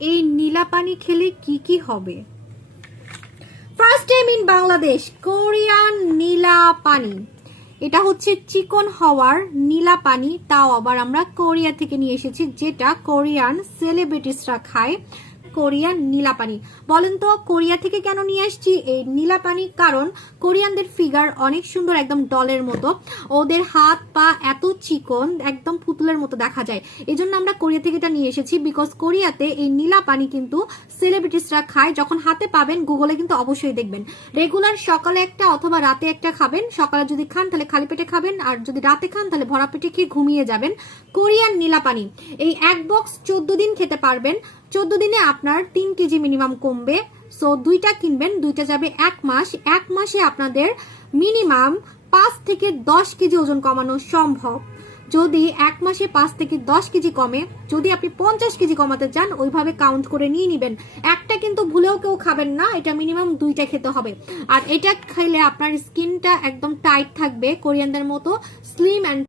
এই নীলা পানি খেলে কি কি হবে? First time in Bangladesh Korean নীলা পানি। এটা হচ্ছে চিকন হওয়ার নীলা পানি, তাও আবার আমরা কোরিয়া থেকে নিয়ে এসেছি, যেটা কোরিয়ান সেলিব্রিটিসরা খায়। কোরিয়ান নীলা পানি। বলেন তো কোরিয়া থেকে কেন নিয়ে আসছি এই নীলা পানি? কারণ কোরিয়ানদের ফিগার অনেক সুন্দর, একদম ডলের মতো। ওদের হাত পা এত চিকন, একদম পুতুলের মতো দেখা যায়। এই জন্য আমরা কোরিয়া থেকে এটা নিয়ে এসেছি, বিকজ কোরিয়াতে এই নীলা পানি কিন্তু সেলিব্রিটিসরা খায়। যখন হাতে পাবেন গুগলে কিন্তু অবশ্যই দেখবেন। রেগুলার সকালে একটা অথবা রাতে একটা খাবেন। সকালে যদি খান তাহলে খালি পেটে খাবেন, আর যদি রাতে খান তাহলে ভরা পেটে খেয়ে ঘুমিয়ে যাবেন। কোরিয়ান নীলা পানি এই এক বক্স 14 দিন খেতে পারবেন। 14 দিনে আপনার 3 কেজি মিনিমাম কমবে। সো 2টা কিনবেন, 2টা যাবে 1 মাস। 1 মাসে আপনাদের মিনিমাম 5 থেকে 10 কেজি ওজন কমানো সম্ভব। যদি 1 মাসে 5 থেকে 10 কেজি কমে, যদি আপনি 50 কেজি কমাতে চান ওইভাবে কাউন্ট করে নিয়ে নিবেন। একটা কিন্তু ভুলেও কেউ খাবেন না, এটা মিনিমাম 2টা খেতে হবে। আর এটা খেলে আপনার স্কিনটা একদম টাইট থাকবে, কোরিয়ানদের মতো স্লিম অ্যান্ড